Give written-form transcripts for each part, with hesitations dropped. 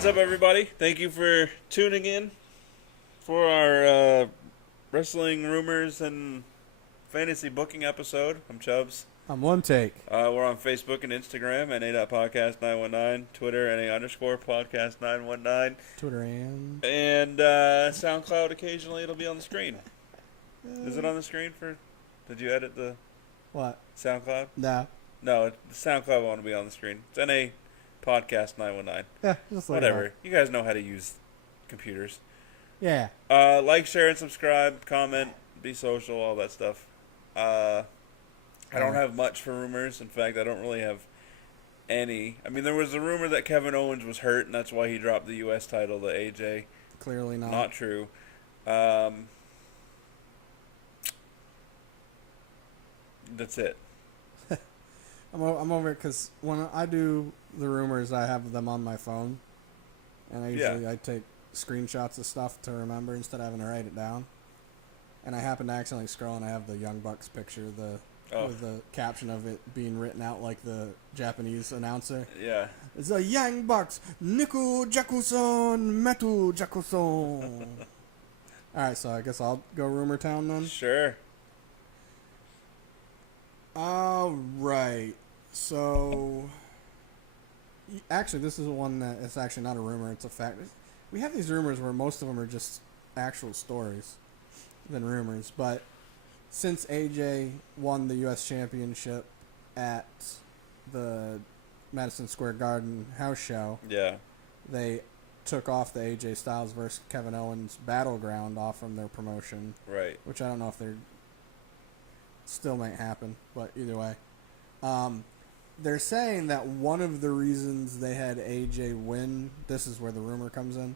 What's up, everybody? Thank you for tuning in for our wrestling rumors and fantasy booking episode. I'm Chubbs. I'm One Take. We're on Facebook and Instagram at a.podcast919, Twitter @_podcast919, Twitter and SoundCloud. Occasionally, it'll be on the screen. Is it on the screen for? Did you edit the what? SoundCloud? No. No, the SoundCloud won't be on the screen. It's NA.podcast919. Yeah, just like Whatever. that. You guys know how to use computers. Yeah. Like, share, and subscribe. Comment. Be social. All that stuff. I don't have much for rumors. In fact, I don't really have any. I mean, there was a rumor that Kevin Owens was hurt, and that's why he dropped the U.S. title to AJ. Clearly not. Not true. That's it. I'm over it because when I do the rumors, I have them on my phone, and I take screenshots of stuff to remember instead of having to write it down. And I happen to accidentally scroll, and I have the Young Bucks picture, with the caption of it being written out like the Japanese announcer. Yeah. It's the Young Bucks, Niku Jakuson, Metu Jakuson. All right, so I guess I'll go Rumor Town then. Sure. All right. So, actually, this is one that it's actually not a rumor; it's a fact. We have these rumors where most of them are just actual stories than rumors. But since AJ won the U.S. Championship at the Madison Square Garden house show, Yeah. they took off the AJ Styles versus Kevin Owens Battleground off from their promotion. Right. Which I don't know if they're still might happen, but either way. They're saying that one of the reasons they had AJ win, this is where the rumor comes in.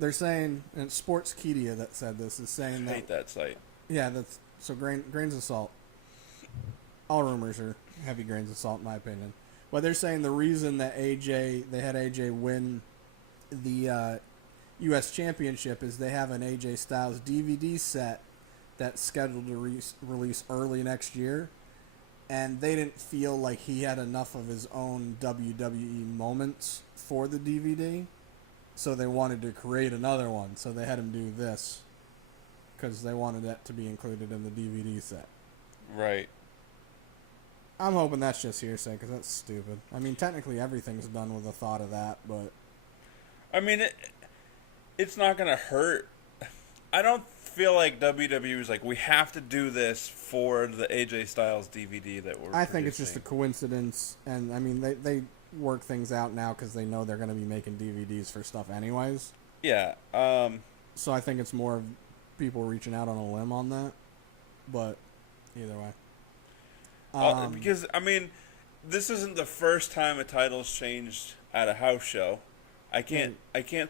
They're saying, and it's Sportskeeda that said this, is saying I hate that site. Yeah, that's so grains of salt. All rumors are heavy grains of salt, in my opinion. But they're saying the reason that they had AJ win the U.S. Championship is they have an AJ Styles DVD set that's scheduled to release early next year, and they didn't feel like he had enough of his own WWE moments for the DVD, so they wanted to create another one, so they had him do this, because they wanted that to be included in the DVD set. Right. I'm hoping that's just hearsay, because that's stupid. I mean, technically everything's done with the thought of that, but... I mean, it's not going to hurt. I don't feel like WWE is like, we have to do this for the AJ Styles DVD that we're think it's just a coincidence, and I mean, they work things out now because they know they're going to be making DVDs for stuff anyways. Yeah. So I think it's more of people reaching out on a limb on that, but either way. Because, I mean, this isn't the first time a title's changed at a house show. I can't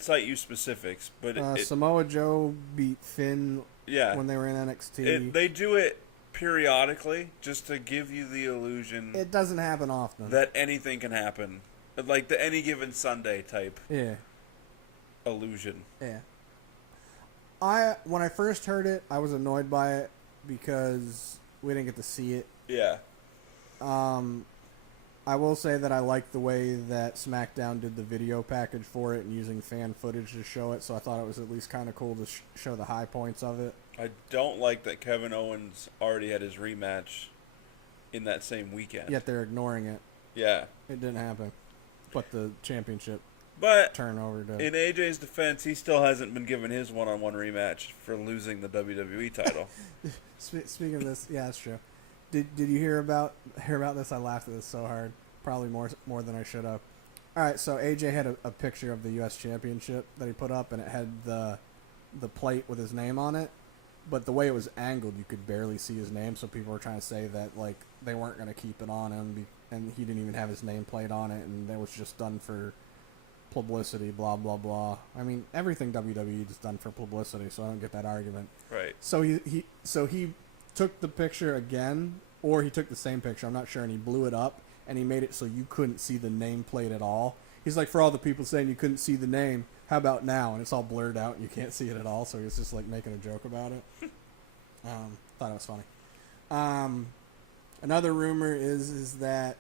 cite you specifics, but Samoa Joe beat Finn when they were in NXT. They do it periodically just to give you the illusion. It doesn't happen often. That anything can happen. Like the Any Given Sunday type illusion. Yeah. When I first heard it, I was annoyed by it because we didn't get to see it. Yeah. I will say that I like the way that SmackDown did the video package for it and using fan footage to show it, so I thought it was at least kind of cool to show the high points of it. I don't like that Kevin Owens already had his rematch in that same weekend. Yet they're ignoring it. Yeah. It didn't happen. But the championship turnover did. In AJ's defense, he still hasn't been given his one-on-one rematch for losing the WWE title. Speaking of this, yeah, that's true. Did you hear about this? I laughed at this so hard. Probably more than I should have. All right, so AJ had a picture of the U.S. Championship that he put up, and it had the plate with his name on it. But the way it was angled, you could barely see his name. So people were trying to say that like they weren't going to keep it on him, and he didn't even have his nameplate on it, and it was just done for publicity. Blah blah blah. I mean, everything WWE is done for publicity, so I don't get that argument. Right. So he took the picture again, or he took the same picture, I'm not sure, and he blew it up, and he made it so you couldn't see the nameplate at all. He's like, for all the people saying you couldn't see the name, how about now? And it's all blurred out, and you can't see it at all, so he was just, like, making a joke about it. Thought it was funny. Another rumor is that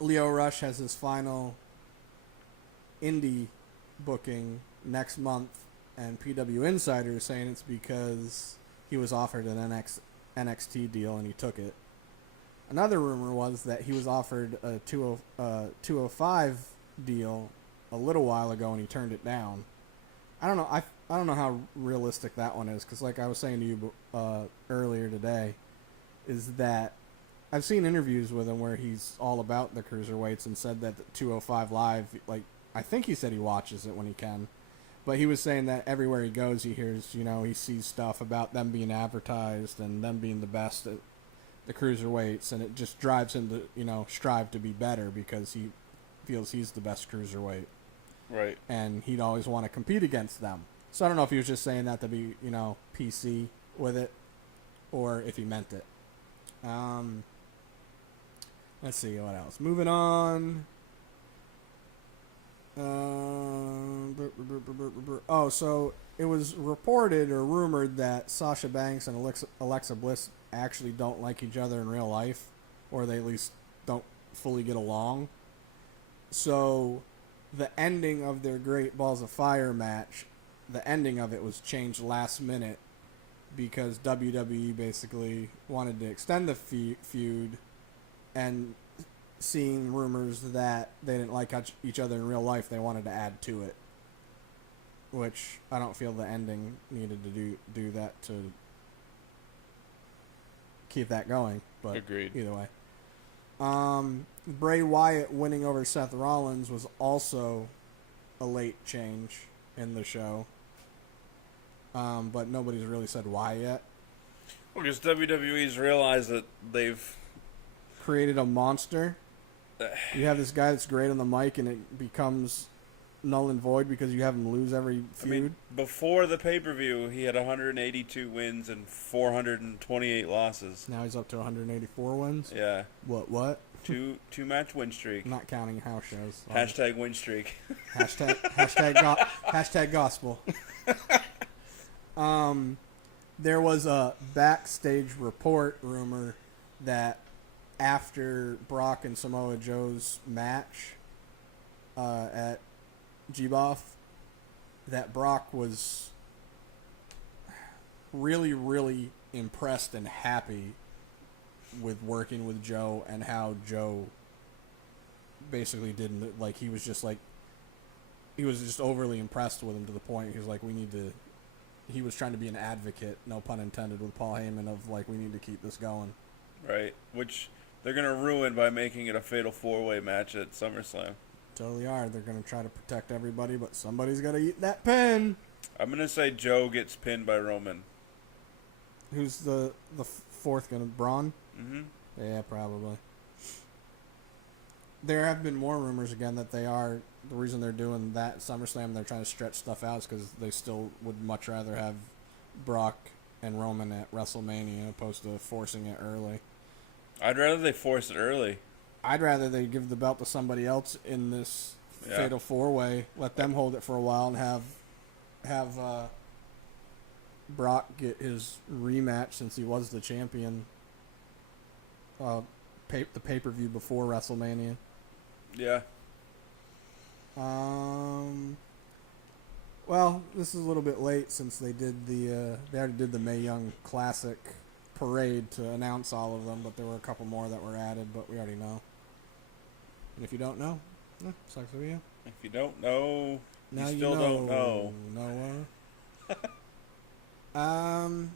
Leo Rush has his final indie booking next month, and PW Insider is saying it's because he was offered an NXT deal and he took it. Another rumor was that he was offered a 205 deal a little while ago and he turned it down. I don't know. I don't know how realistic that one is, because like I was saying to you earlier today, is that I've seen interviews with him where he's all about the cruiserweights and said that the 205 Live, like, I think he said he watches it when he can, but he was saying that everywhere he goes he hears, he sees stuff about them being advertised and them being the best at the cruiserweights, and it just drives him to, strive to be better because he feels he's the best cruiserweight. Right. And he'd always want to compete against them. So I don't know if he was just saying that to be, PC with it, or if he meant it. Let's see, what else? Moving on. So it was reported or rumored that Sasha Banks and Alexa Bliss actually don't like each other in real life, or they at least don't fully get along. So the ending of their Great Balls of Fire match, the ending of it was changed last minute because WWE basically wanted to extend the feud, and seeing rumors that they didn't like each other in real life, they wanted to add to it, which I don't feel the ending needed to do that to keep that going. But agreed. Either way. Bray Wyatt winning over Seth Rollins was also a late change in the show. But nobody's really said why yet. Well, because WWE's realized that they've created a monster. You have this guy that's great on the mic, and it becomes null and void because you have him lose every feud. I mean, before the pay-per-view, he had 182 wins and 428 losses. Now he's up to 184 wins? Yeah. What? Two-match win streak. I'm not counting house shows. Hashtag win streak. Hashtag gospel. There was a backstage report rumor that after Brock and Samoa Joe's match at G-Boff, that Brock was really, really impressed and happy with working with Joe, and how Joe basically didn't, like, he was just overly impressed with him to the point he was like, he was trying to be an advocate, no pun intended, with Paul Heyman of like, we need to keep this going. Right, which they're going to ruin by making it a fatal four-way match at SummerSlam. Totally are. They're going to try to protect everybody, but somebody's got to eat that pin. I'm going to say Joe gets pinned by Roman. Who's the fourth going to, Braun? Mm-hmm. Yeah, probably. There have been more rumors again that the reason they're doing that SummerSlam, they're trying to stretch stuff out, is because they still would much rather have Brock and Roman at WrestleMania opposed to forcing it early. I'd rather they force it early. I'd rather they give the belt to somebody else in this fatal four-way, let them hold it for a while, and have Brock get his rematch since he was the champion. The pay-per-view before WrestleMania. Yeah. Well, this is a little bit late since they already did the Mae Young Classic parade to announce all of them, but there were a couple more that were added, but we already know. And if you don't know, sucks for you. If you don't know, now you still don't know. Noah.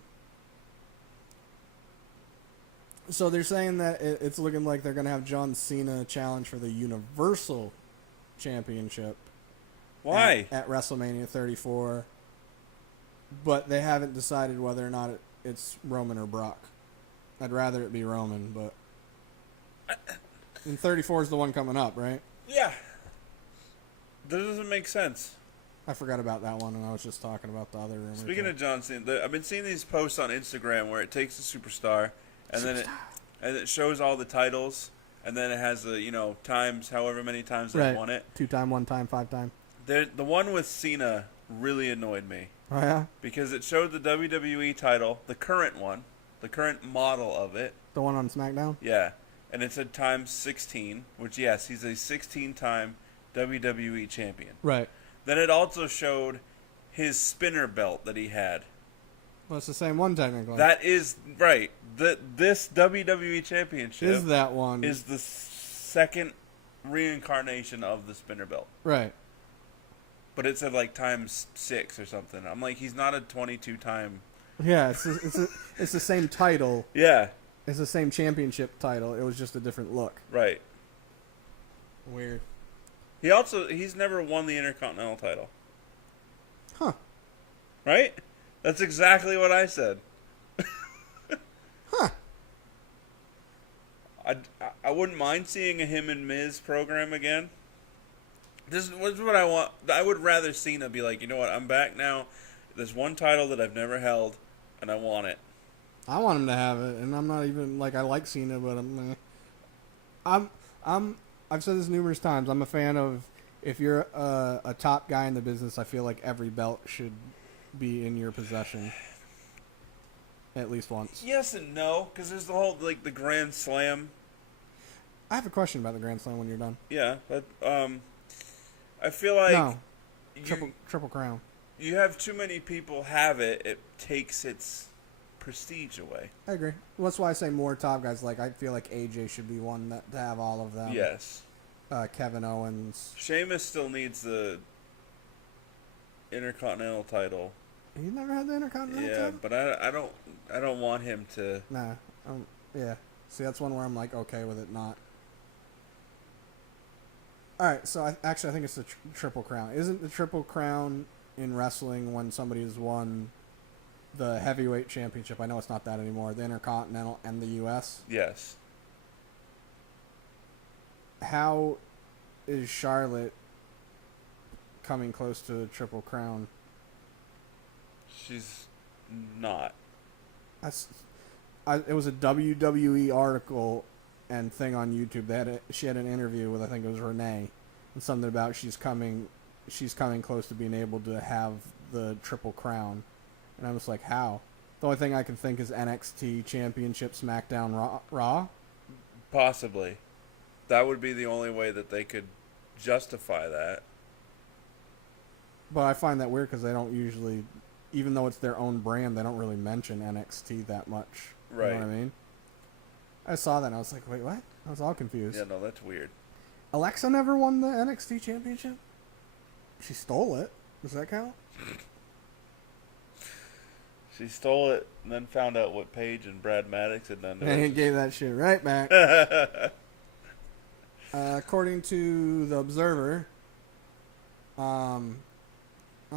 So they're saying that it's looking like they're going to have John Cena challenge for the Universal Championship. Why? At WrestleMania 34. But they haven't decided whether or not it's Roman or Brock. I'd rather it be Roman, but... And 34 is the one coming up, right? Yeah. That doesn't make sense. I forgot about that one, and I was just talking about the other rumor. Speaking of John Cena, I've been seeing these posts on Instagram where it takes a superstar, and then it shows all the titles, and then it has the times, however many times they won it. 2-time, 1-time, 5-time. The one with Cena really annoyed me. Oh yeah. Because it showed the WWE title, the current one, the current model of it. The one on SmackDown. Yeah, and it said times 16, which, yes, he's a 16-time WWE champion. Right. Then it also showed his spinner belt that he had. Well, it's the same one technically. That is right. This WWE championship is that one. is the second reincarnation of the spinner belt. Right. But it said like times 6 or something. I'm like, he's not a 22-time. Yeah, it's the same title. Yeah. It's the same championship title. It was just a different look. Right. Weird. He's never won the Intercontinental title. Huh. Right? That's exactly what I said. Huh. I wouldn't mind seeing a him and Miz program again. This is what I want. I would rather Cena be like, you know what, I'm back now. There's one title that I've never held, and I want it. I want him to have it, and I'm not even like I like Cena, but I've said this numerous times. I'm a fan of if you're a top guy in the business. I feel like every belt should be in your possession at least once. Yes and no, because there's the whole like the Grand Slam. I have a question about the Grand Slam when you're done. Yeah, but I feel like no. Triple Crown. You have too many people have it. It takes its prestige away. I agree. Well, that's why I say more top guys. Like I feel like AJ should be one to have all of them. Yes. Kevin Owens. Sheamus still needs the Intercontinental title. He's never had the Intercontinental Yeah, title? but I don't want him to. Nah. Yeah. See, that's one where I'm like okay with it not. All right, so I think it's the Triple Crown. Isn't the Triple Crown in wrestling when somebody has won the heavyweight championship? I know it's not that anymore. The Intercontinental and the U.S. Yes. How is Charlotte coming close to the Triple Crown? She's not. It was a WWE article and thing on YouTube. She had an interview with, I think it was Renee, and something about she's coming close to being able to have the Triple Crown. And I was like, how? The only thing I can think is NXT Championship, SmackDown, Raw. Possibly. That would be the only way that they could justify that. But I find that weird because they don't usually, even though it's their own brand, they don't really mention NXT that much. Right. You know what I mean? I saw that and I was like, wait, what? I was all confused. Yeah, no, that's weird. Alexa never won the NXT Championship? She stole it. Does that count? She stole it and then found out what Paige and Brad Maddox had done to And her. he gave that shit right back. According to The Observer, I'm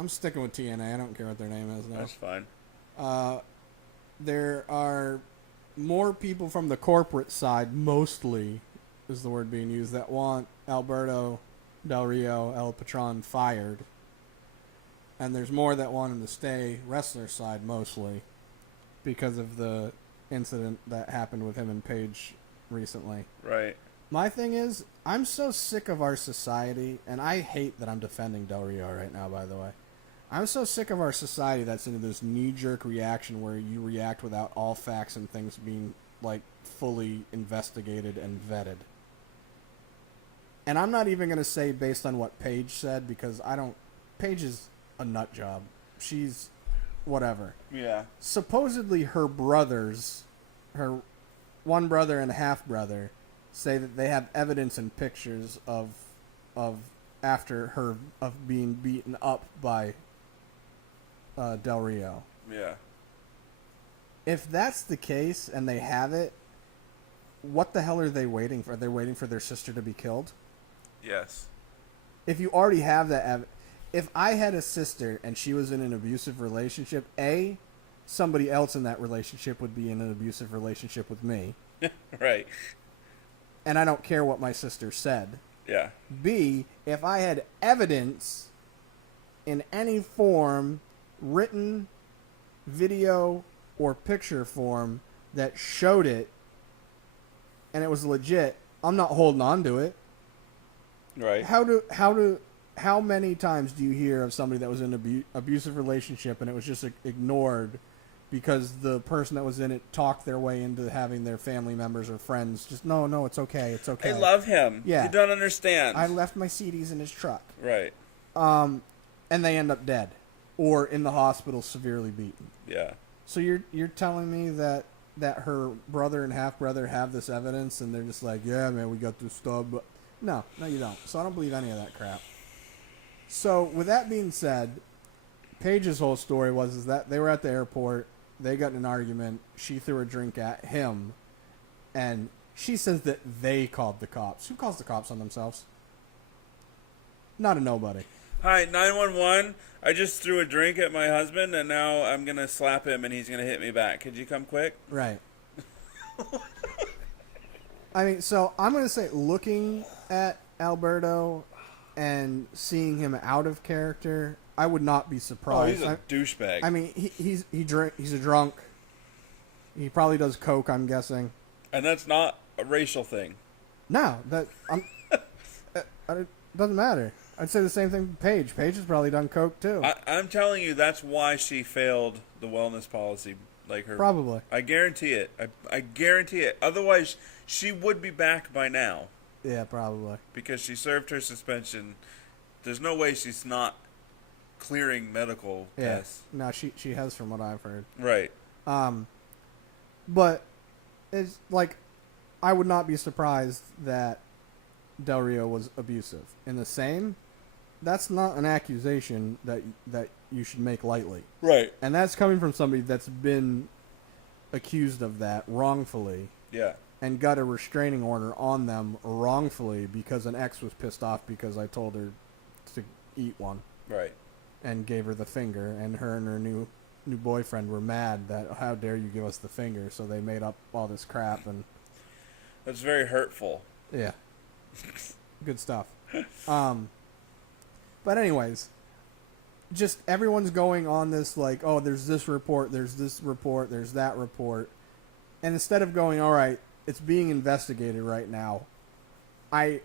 sticking with TNA. I don't care what their name is now. That's fine. There are more people from the corporate side, mostly is the word being used, that want Alberto Del Rio, El Patron fired. And there's more that want him to stay wrestler side, mostly, because of the incident that happened with him and Paige recently. Right. My thing is, I'm so sick of our society, and I hate that I'm defending Del Rio right now, by the way. I'm so sick of our society that's into this knee-jerk reaction where you react without all facts and things being, like, fully investigated and vetted. And I'm not even going to say based on what Paige said, because Paige is a nut job. She's whatever. Yeah. Supposedly her brothers, her one brother and a half-brother, say that they have evidence and pictures of after her of being beaten up by Del Rio. Yeah. If that's the case and they have it, what the hell are they waiting for? Are they waiting for their sister to be killed? Yes. If you already have that if I had a sister and she was in an abusive relationship, A, somebody else in that relationship would be in an abusive relationship with me. Right. And I don't care what my sister said. Yeah. B, if I had evidence in any form, written, video, or picture form that showed it, and it was legit, I'm not holding on to it. Right. How many times do you hear of somebody that was in an abusive relationship and it was just ignored because the person that was in it talked their way into having their family members or friends just, no, it's okay, it's okay. I love him. Yeah. You don't understand. I left my CDs in his truck. Right. And they end up dead or in the hospital severely beaten. Yeah. So you're telling me that her brother and half-brother have this evidence and they're just like, yeah, man, we got this stub. But no, you don't. So I don't believe any of that crap. So with that being said, Paige's whole story was that they were at the airport. They got in an argument. She threw a drink at him. And she says that they called the cops. Who calls the cops on themselves? Not a nobody. Hi, 911. I just threw a drink at my husband, and now I'm going to slap him, and he's going to hit me back. Could you come quick? Right. I mean, so I'm going to say, looking at Alberto and seeing him out of character, I would not be surprised. Oh, he's a douchebag. I mean, he's a drunk. He probably does coke, I'm guessing. And that's not a racial thing. No, it doesn't matter. I'd say the same thing with Paige. Paige has probably done coke too. I'm telling you, that's why she failed the wellness policy. Like her, probably. I guarantee it. I guarantee it. Otherwise, she would be back by now. Yeah, probably. Because she served her suspension. There's no way she's not clearing medical tests. No, she has, from what I've heard. Right. But it's like, I would not be surprised that Del Rio was abusive. In the same, that's not an accusation that you should make lightly. Right. And that's coming from somebody that's been accused of that wrongfully. Yeah. And got a restraining order on them wrongfully because an ex was pissed off because I told her to eat one. Right. And gave her the finger, and her new boyfriend were mad that, how dare you give us the finger, so they made up all this crap. And that's very hurtful. Yeah. Good stuff. But anyways, just everyone's going on this like, oh, there's this report, there's that report. And instead of going, all right, it's being investigated right now, I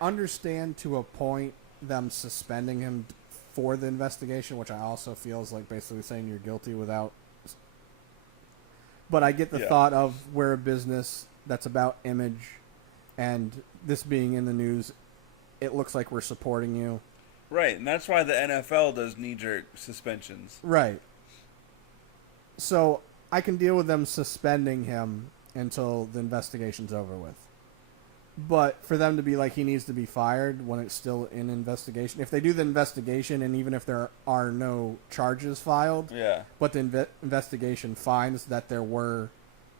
understand to a point them suspending him for the investigation, which I also feel is like basically saying you're guilty without. But I get the thought of, we're a business that's about image, and this being in the news, it looks like we're supporting you. Right, and that's why the NFL does knee-jerk suspensions. Right. So I can deal with them suspending him until the investigation's over with. But for them to be like, he needs to be fired when it's still in investigation. If they do the investigation, and even if there are no charges filed, but the investigation finds that there were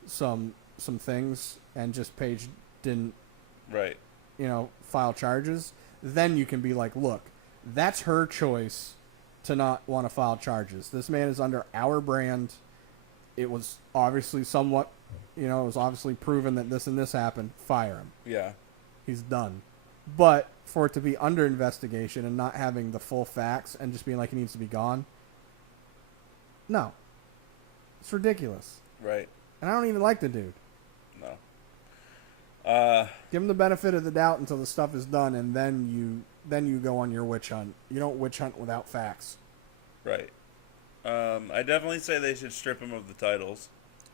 some things, and just Paige didn't, right, file charges, then you can be like, look, that's her choice to not want to file charges. This man is under our brand. It was obviously somewhat, it was obviously proven that this and this happened. Fire him. Yeah. He's done. But for it to be under investigation and not having the full facts and just being like, he needs to be gone, no. It's ridiculous. Right. And I don't even like the dude. No. Give him the benefit of the doubt until the stuff is done, and then you go on your witch hunt. You don't witch hunt without facts. Right. I definitely say they should strip him of the titles.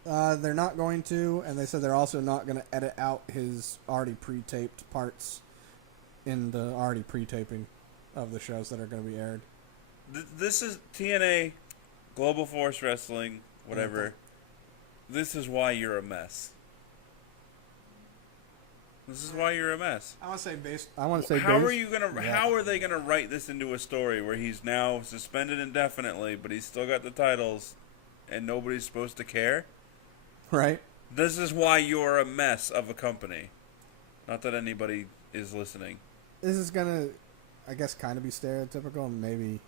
They're not going to, and they said they're also not going to edit out his already pre-taped parts in the already pre-taping of the shows that are going to be aired. This is TNA, Global Force Wrestling, whatever. Mm-hmm. This is why you're a mess. This is why you're a mess. I want to say How are they gonna write this into a story where he's now suspended indefinitely, but he's still got the titles, and nobody's supposed to care? Right. This is why you're a mess of a company. Not that anybody is listening. This is gonna, I guess, kind of be stereotypical, and maybe.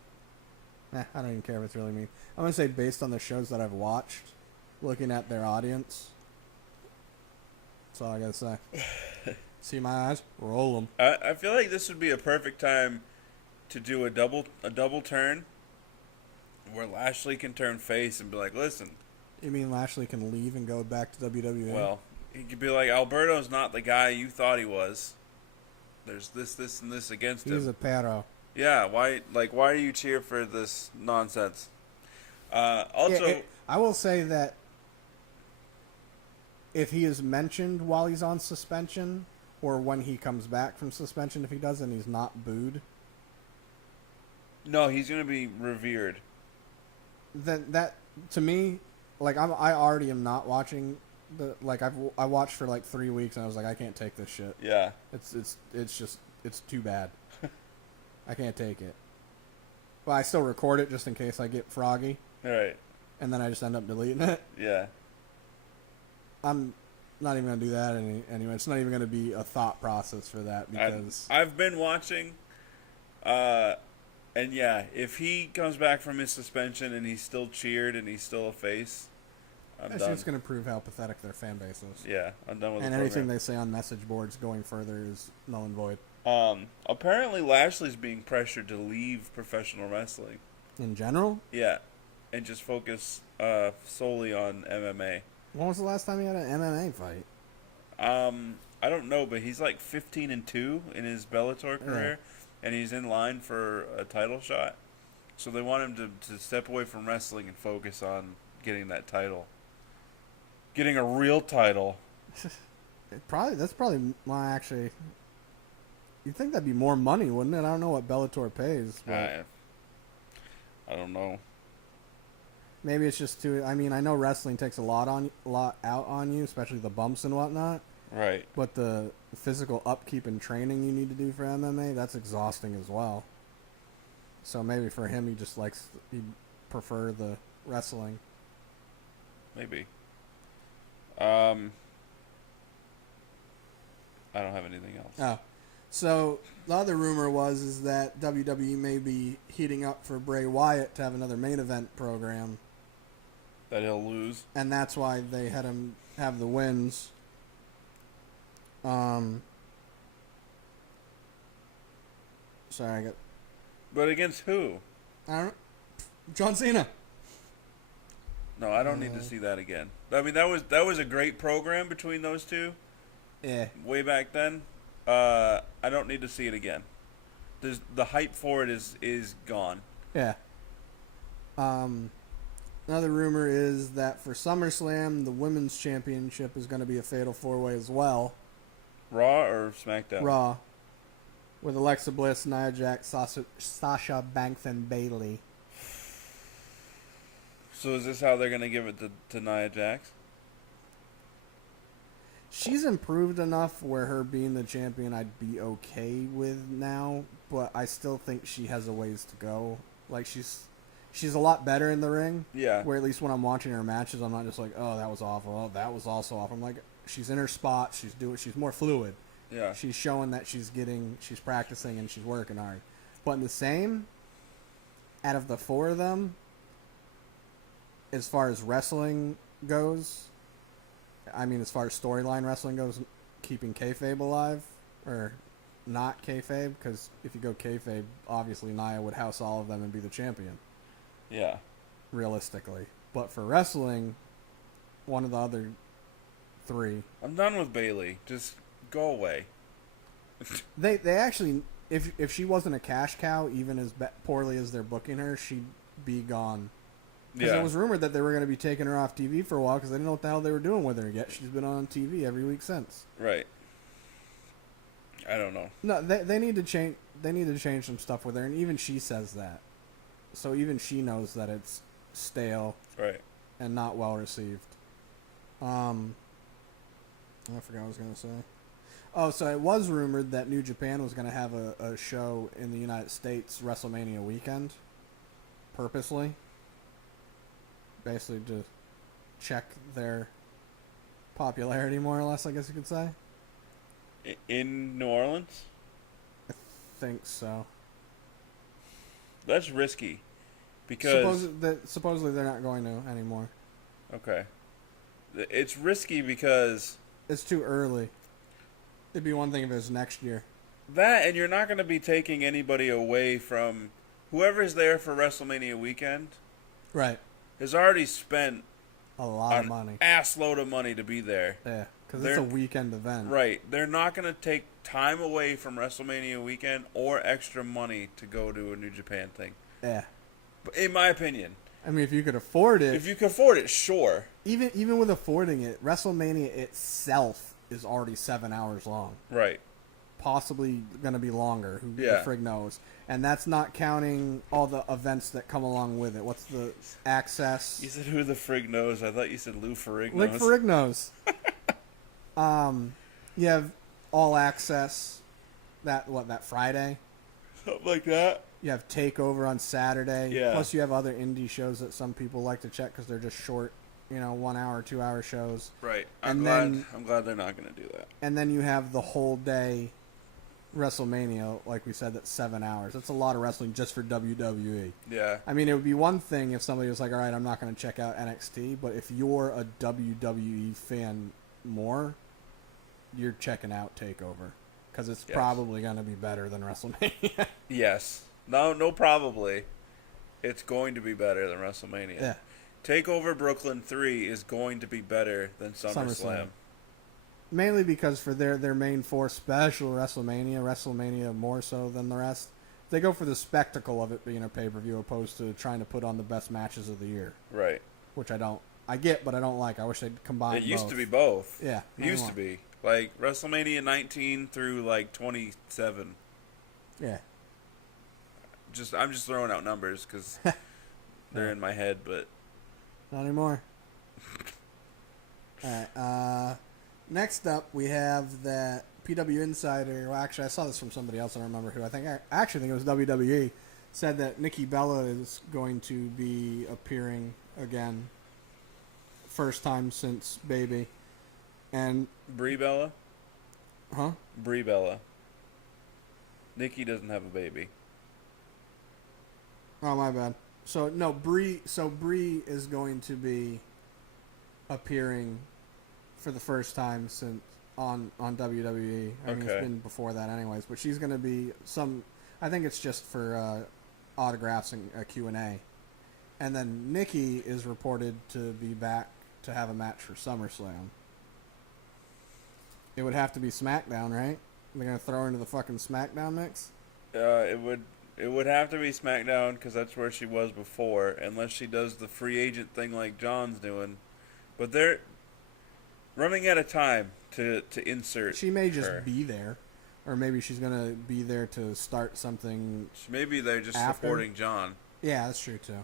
I don't even care if it's really me. I'm gonna say, based on the shows that I've watched, looking at their audience. That's all I gotta say. See my eyes? Roll them. I feel like this would be a perfect time to do a double turn where Lashley can turn face and be like, listen. You mean Lashley can leave and go back to WWE? Well, he could be like, Alberto's not the guy you thought he was. There's this, and this against him. He's a pedo. Yeah, why do you cheer for this nonsense? Also, I will say that if he is mentioned while he's on suspension, or when he comes back from suspension, if he does, and he's not booed, no, he's going to be revered. then that, to me, like, I already am not watching I watched for like 3 weeks and I was like, I can't take this shit. Yeah. It's too bad. I can't take it. But I still record it just in case I get froggy. Right. And then I just end up deleting it. Yeah. I'm not even going to do that anyway. It's not even going to be a thought process for that because... I've been watching, and yeah, if he comes back from his suspension and he's still cheered and he's still a face, I'm done. It's going to prove how pathetic their fan base is. Yeah, I'm done with and the program. anything they say on message boards going further is null and void. Apparently Lashley's being pressured to leave professional wrestling. In general? Yeah, and just focus solely on MMA. When was the last time he had an MMA fight? I don't know, but he's like 15-2 in his Bellator career, and he's in line for a title shot. So they want him to step away from wrestling and focus on getting that title. Getting a real title. That's probably my actually... You'd think that'd be more money, wouldn't it? I don't know what Bellator pays. But I don't know. Maybe it's just too... I mean, I know wrestling takes a lot out on you, especially the bumps and whatnot. Right. But the physical upkeep and training you need to do for MMA, that's exhausting as well. So maybe for him, he'd prefer the wrestling. Maybe. I don't have anything else. Oh. So the other rumor is that WWE may be heating up for Bray Wyatt to have another main event program. That he'll lose. And that's why they had him have the wins. Sorry, I got... But against who? I don't know. John Cena. No, I don't need to see that again. I mean, that was a great program between those two. Yeah. Way back then. I don't need to see it again. The hype for it is gone. Yeah. Another rumor is that for SummerSlam, the Women's Championship is going to be a Fatal 4-Way as well. Raw or SmackDown? Raw. With Alexa Bliss, Nia Jax, Sasha Banks, and Bayley. So is this how they're going to give it to Nia Jax? She's improved enough where her being the champion I'd be okay with now, but I still think she has a ways to go. Like, she's a lot better in the ring. Yeah. Where at least when I'm watching her matches, I'm not just like, oh, that was awful. Oh, that was also awful. I'm like, she's in her spot. She's more fluid. Yeah. She's showing that she's practicing and she's working hard. But in the same, out of the four of them, as far as wrestling goes, I mean, as far as storyline wrestling goes, keeping kayfabe alive, or not kayfabe, because if you go kayfabe, obviously Nia would house all of them and be the champion. Yeah. Realistically. But for wrestling, one of the other three. I'm done with Bayley. Just go away. They actually, if she wasn't a cash cow, even as poorly as they're booking her, she'd be gone. Because it was rumored that they were going to be taking her off TV for a while because they didn't know what the hell they were doing with her yet. She's been on TV every week since. Right. I don't know. No, they need to change. They need to change some stuff with her, and even she says that. So even she knows that it's stale, right, and not well received. I forgot what I was going to say. Oh, so it was rumored that New Japan was going to have a show in the United States WrestleMania weekend, purposely. Basically to check their popularity, more or less, I guess you could say. In New Orleans? I think so. That's risky. Because... Supposedly they're not going to anymore. Okay. It's risky because... It's too early. It'd be one thing if it was next year. That, and you're not going to be taking anybody away from... Whoever's there for WrestleMania weekend... Right. Has already spent a lot of money. Ass load of money to be there. Yeah, because it's a weekend event. Right. They're not going to take time away from WrestleMania weekend or extra money to go to a New Japan thing. Yeah. In my opinion. I mean, if you could afford it. If you can afford it, sure. Even with affording it, WrestleMania itself is already 7 hours long. Right. Possibly going to be longer. Who Yeah. the frig knows? And that's not counting all the events that come along with it. What's the access? You said who the frig knows. I thought you said Lou Ferrigno. Lick Ferrigno's. You have all access that Friday. Something like that. You have Takeover on Saturday. Yeah. Plus you have other indie shows that some people like to check because they're just short, 1 hour, 2 hour shows. Right. I'm glad they're not going to do that. And then you have the whole day WrestleMania, like we said, that's 7 hours. That's a lot of wrestling just for WWE. Yeah. I mean, it would be one thing if somebody was like, all right, I'm not going to check out NXT, but if you're a WWE fan more, you're checking out Takeover because it's probably going to be better than WrestleMania. Yes. No, probably. It's going to be better than WrestleMania. Yeah. Takeover Brooklyn 3 is going to be better than SummerSlam. Mainly because for their main four special WrestleMania more so than the rest, they go for the spectacle of it being a pay-per-view opposed to trying to put on the best matches of the year. Right. Which I get, but I don't like. I wish they'd combine It used both. to be both. Yeah. It used to be. Like WrestleMania 19 through like 27. Yeah. I'm just throwing out numbers because they're in my head, but not anymore. All right. Next up, we have that PW Insider. Well, actually, I saw this from somebody else. I don't remember who. I actually think it was WWE. Said that Nikki Bella is going to be appearing again. First time since Baby. And Brie Bella? Huh? Brie Bella. Nikki doesn't have a baby. Oh, my bad. So, no, Brie is going to be appearing for the first time since on WWE. I mean, it's been before that anyways, but she's going to be I think it's just for autographs and Q&A. And then Nikki is reported to be back to have a match for SummerSlam. It would have to be SmackDown, right? They're going to throw her into the fucking SmackDown mix? It would have to be SmackDown because that's where she was before, unless she does the free agent thing like John's doing. But they're running out of time to insert. She may just be there, or maybe she's gonna be there to start something. Maybe they're just supporting John. Yeah, that's true too.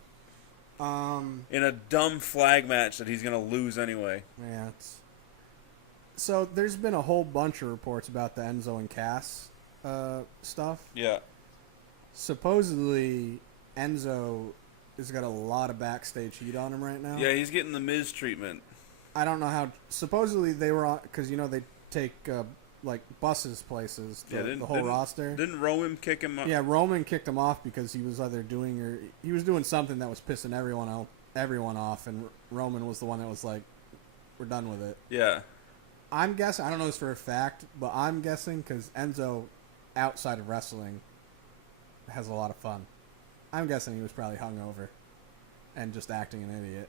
In a dumb flag match that he's gonna lose anyway. Yeah. So there's been a whole bunch of reports about the Enzo and Cass stuff. Yeah. Supposedly, Enzo has got a lot of backstage heat on him right now. Yeah, he's getting the Miz treatment. I don't know how. Supposedly they were on because they take like buses places. The whole roster. Didn't Roman kick him off? Yeah, Roman kicked him off because he was either he was doing something that was pissing everyone off, and Roman was the one that was like, "We're done with it." Yeah. I'm guessing. I don't know this for a fact, but I'm guessing because Enzo, outside of wrestling, has a lot of fun. I'm guessing he was probably hungover and just acting an idiot.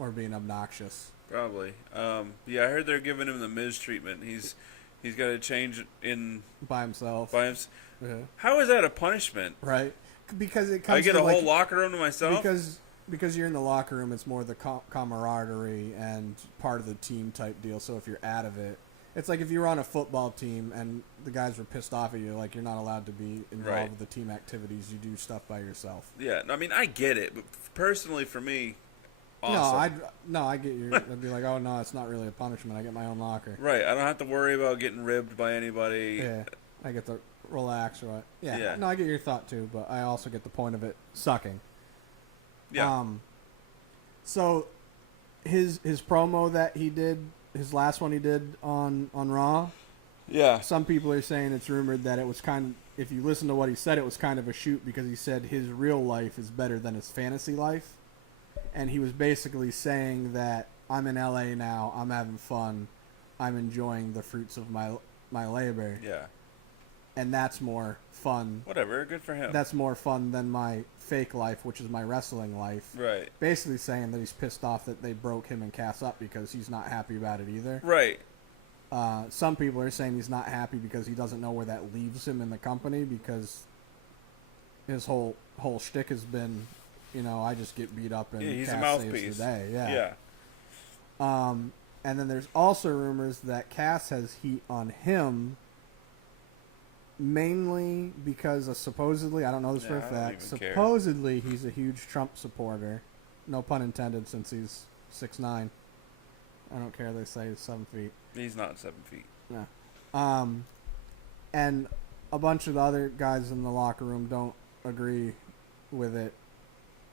Or being obnoxious. Probably. Yeah, I heard they're giving him the Miz treatment. He's got to change in by himself. Yeah. How is that a punishment? Right. Because it comes I get a whole locker room to myself? Because you're in the locker room, it's more the camaraderie and part of the team type deal. So if you're out of it, it's like if you were on a football team and the guys were pissed off at you, like you're not allowed to be involved with the team activities. You do stuff by yourself. Yeah, I mean, I get it, but personally for me, awesome. I get you. I'd be like, oh no, it's not really a punishment. I get my own locker. Right, I don't have to worry about getting ribbed by anybody. Yeah, I get to relax. Right. Yeah. No, I get your thought too, but I also get the point of it sucking. Yeah. So his promo that he did, his last one he did on Raw. Yeah. Some people are saying it's rumored that it was if you listen to what he said, it was kind of a shoot because he said his real life is better than his fantasy life. And he was basically saying that I'm in LA now, I'm having fun, I'm enjoying the fruits of my labor. Yeah. And that's more fun. Whatever, good for him. That's more fun than my fake life, which is my wrestling life. Right. Basically saying that he's pissed off that they broke him and Cass up because he's not happy about it either. Right. Some people are saying he's not happy because he doesn't know where that leaves him in the company because his whole shtick has been I just get beat up and he's a Cass mouthpiece. saves the day. Yeah. And then there's also rumors that Cass has heat on him, mainly because of supposedly, I don't know this for a fact, supposedly he's a huge Trump supporter. No pun intended, since he's 6'9". I don't care, they say he's 7 feet. He's not 7 feet. No. And a bunch of the other guys in the locker room don't agree with it.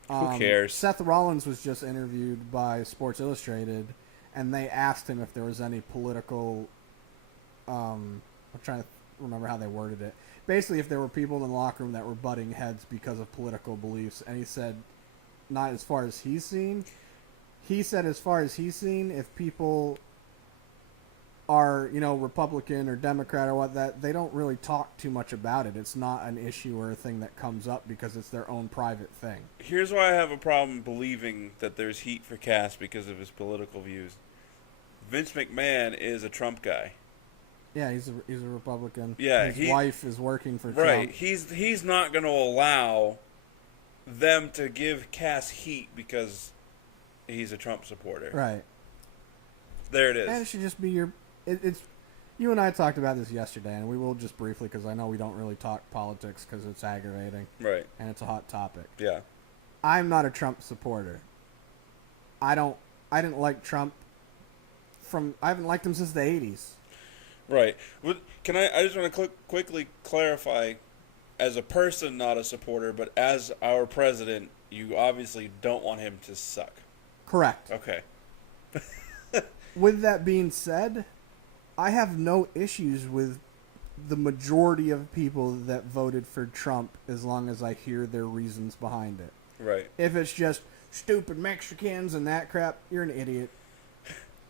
Who cares? Seth Rollins was just interviewed by Sports Illustrated, and they asked him if there was any political... I'm trying to remember how they worded it. Basically, if there were people in the locker room that were butting heads because of political beliefs, and he said, not as far as he's seen. He said as far as he's seen, if people are, Republican or Democrat or what that, they don't really talk too much about it. It's not an issue or a thing that comes up because it's their own private thing. Here's why I have a problem believing that there's heat for Cass because of his political views. Vince McMahon is a Trump guy. Yeah, he's a Republican. Yeah, his wife is working for Trump. Trump. Right, he's not going to allow them to give Cass heat because he's a Trump supporter. Right. There it is. And it should just be your... It's you and I talked about this yesterday, and we will just briefly, because I know we don't really talk politics because it's aggravating. Right. And it's a hot topic. Yeah. I'm not a Trump supporter. I didn't like Trump I haven't liked him since the 80s. Right. I just want to quickly clarify, as a person, not a supporter, but as our president, you obviously don't want him to suck. Correct. Okay. With that being said, I have no issues with the majority of people that voted for Trump as long as I hear their reasons behind it. Right. If it's just stupid Mexicans and that crap, you're an idiot.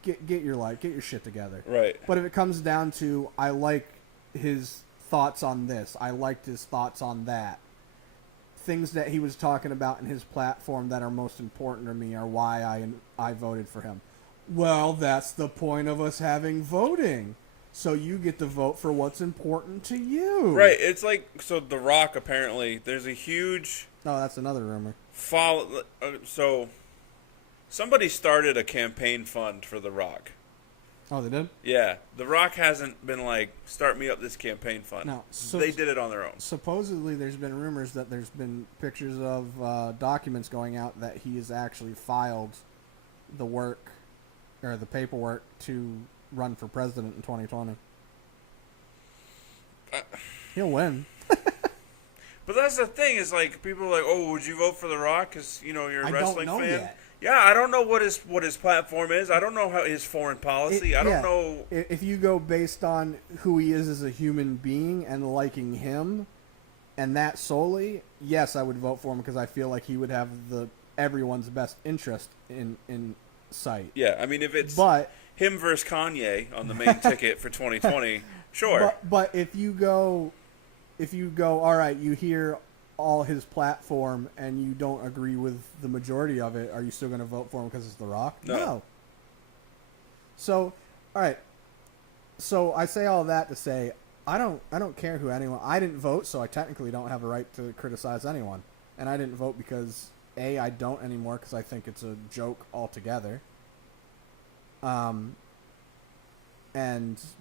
Get your shit together. Right. But if it comes down to, I like his thoughts on this, I liked his thoughts on that, things that he was talking about in his platform that are most important to me are why I voted for him. Well, that's the point of us having voting. So you get to vote for what's important to you. Right. It's like, so The Rock, apparently, there's a huge... Oh, that's another rumor. So, somebody started a campaign fund for The Rock. Oh, they did? Yeah. The Rock hasn't been like, start me up this campaign fund. No. So they did it on their own. Supposedly, there's been rumors that there's been pictures of documents going out that he has actually filed the work, or the paperwork, to run for president in 2020. He'll win. But that's the thing, is like, people are like, oh, would you vote for The Rock because, you're a wrestling don't know fan? Yet. Yeah, I don't know what his platform is. I don't know how his foreign policy. I don't know. If you go based on who he is as a human being and liking him, and that solely, yes, I would vote for him because I feel like he would have everyone's best interest in sight. Yeah, I mean, if it's him versus Kanye on the main ticket for 2020, sure. But if you go, all right, you hear all his platform and you don't agree with the majority of it, are you still going to vote for him because it's The Rock? No. So, all right. So I say all that to say I don't care who anyone. I didn't vote, so I technically don't have a right to criticize anyone. And I didn't vote because I don't anymore because I think it's a joke altogether. And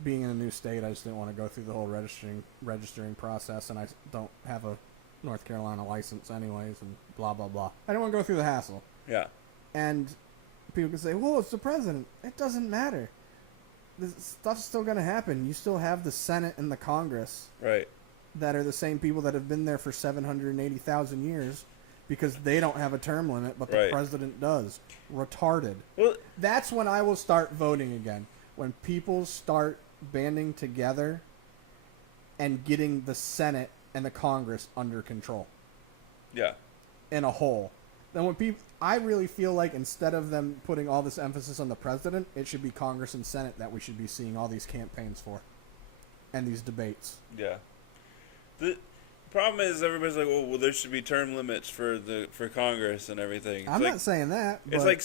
being in a new state, I just didn't want to go through the whole registering process, and I don't have a North Carolina license anyways, and blah, blah, blah. I don't want to go through the hassle. Yeah. And people can say, well, it's the president. It doesn't matter. This stuff's still going to happen. You still have the Senate and the Congress. Right. That are the same people that have been there for 780,000 years because they don't have a term limit, but the president does. Retarded. Well, that's when I will start voting again. When people start banding together and getting the Senate and the Congress under control. Yeah. In a whole. Then I really feel like instead of them putting all this emphasis on the president, it should be Congress and Senate that we should be seeing all these campaigns for. And these debates. Yeah. The problem is everybody's like, well, there should be term limits for Congress and everything. I'm not saying that. It's like,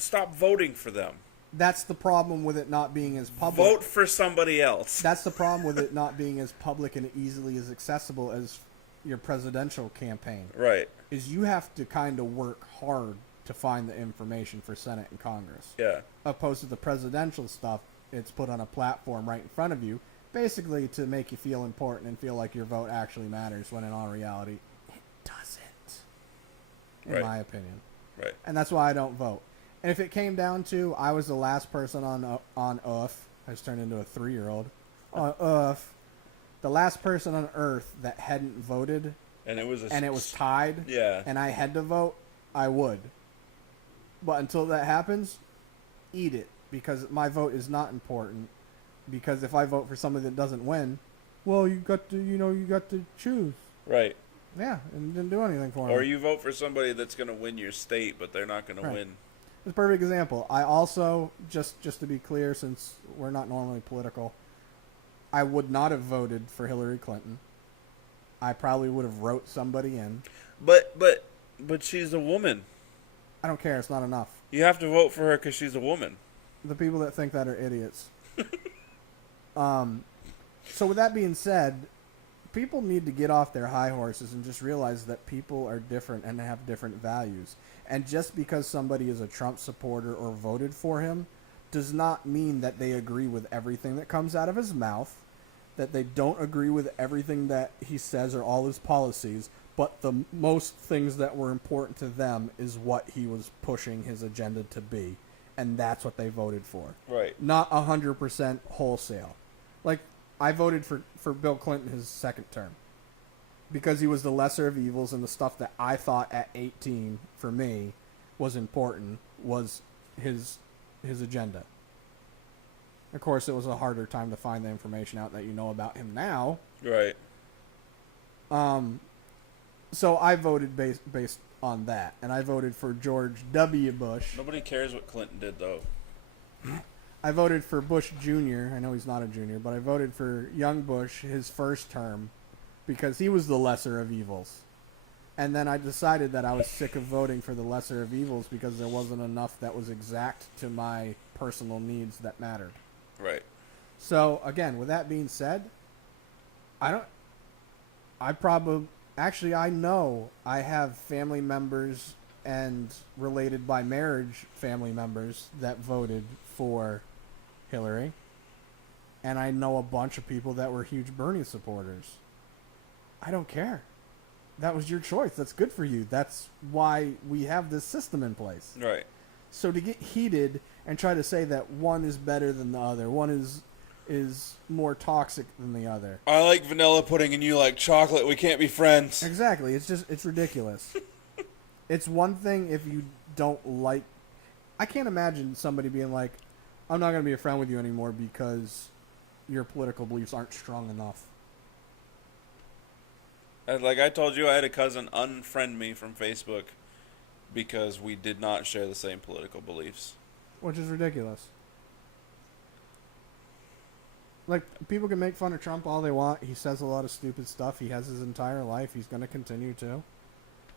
stop voting for them. That's the problem with it not being as public. Vote for somebody else. That's the problem with it not being as public and easily as accessible as your presidential campaign. Right. Is you have to kind of work hard to find the information for Senate and Congress. Yeah. Opposed to the presidential stuff, it's put on a platform right in front of you, basically to make you feel important and feel like your vote actually matters, when in all reality, it doesn't, in my opinion. Right. And that's why I don't vote. And if it came down to I was the last person on Earth, I just turned into a 3-year-old, on Earth, the last person on Earth that hadn't voted, and it was tied, yeah, and I had to vote, I would. But until that happens, eat it, because my vote is not important. Because if I vote for somebody that doesn't win, well, you got to choose. Right. Yeah, and didn't do anything for them. Or you vote for somebody that's going to win your state, but they're not going to win. It's a perfect example. I also, just to be clear, since we're not normally political, I would not have voted for Hillary Clinton. I probably would have wrote somebody in. But she's a woman. I don't care. It's not enough. You have to vote for her because she's a woman. The people that think that are idiots. So with that being said, people need to get off their high horses and just realize that people are different and have different values. And just because somebody is a Trump supporter or voted for him does not mean that they agree with everything that comes out of his mouth, that they don't agree with everything that he says or all his policies, but the most things that were important to them is what he was pushing his agenda to be. And that's what they voted for. Right. Not 100% wholesale. Like, I voted for Bill Clinton his second term because he was the lesser of evils, and the stuff that I thought at 18 for me was important was his agenda. Of course, it was a harder time to find the information out that you know about him now. Right. So I voted based on that, and I voted for George W. Bush. Nobody cares what Clinton did, though. I voted for Bush Jr. I know he's not a junior, but I voted for young Bush his first term because he was the lesser of evils. And then I decided that I was sick of voting for the lesser of evils because there wasn't enough that was exact to my personal needs that mattered. Right. So, again, with that being said, I know I have family members and related by marriage family members that voted for Hillary. And I know a bunch of people that were huge Bernie supporters. I don't care. That was your choice. That's good for you. That's why we have this system in place. Right. So to get heated and try to say that one is better than the other, one is more toxic than the other. I like vanilla pudding and you like chocolate. We can't be friends. Exactly. It's ridiculous. It's one thing if you don't like... I can't imagine somebody being like, I'm not going to be a friend with you anymore because your political beliefs aren't strong enough. Like I told you, I had a cousin unfriend me from Facebook because we did not share the same political beliefs. Which is ridiculous. Like, people can make fun of Trump all they want. He says a lot of stupid stuff. He has his entire life. He's going to continue to.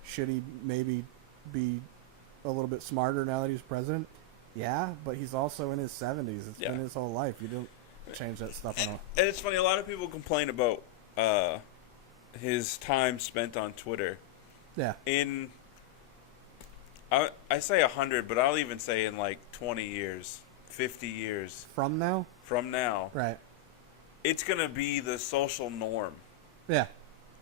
Should he maybe be a little bit smarter now that he's president? Yeah, but he's also in his 70s. It's been his whole life. You don't change that stuff. And it's funny, a lot of people complain about his time spent on Twitter. Yeah. I say 100, but I'll even say in like 20 years, 50 years. From now? From now. Right. It's going to be the social norm. Yeah.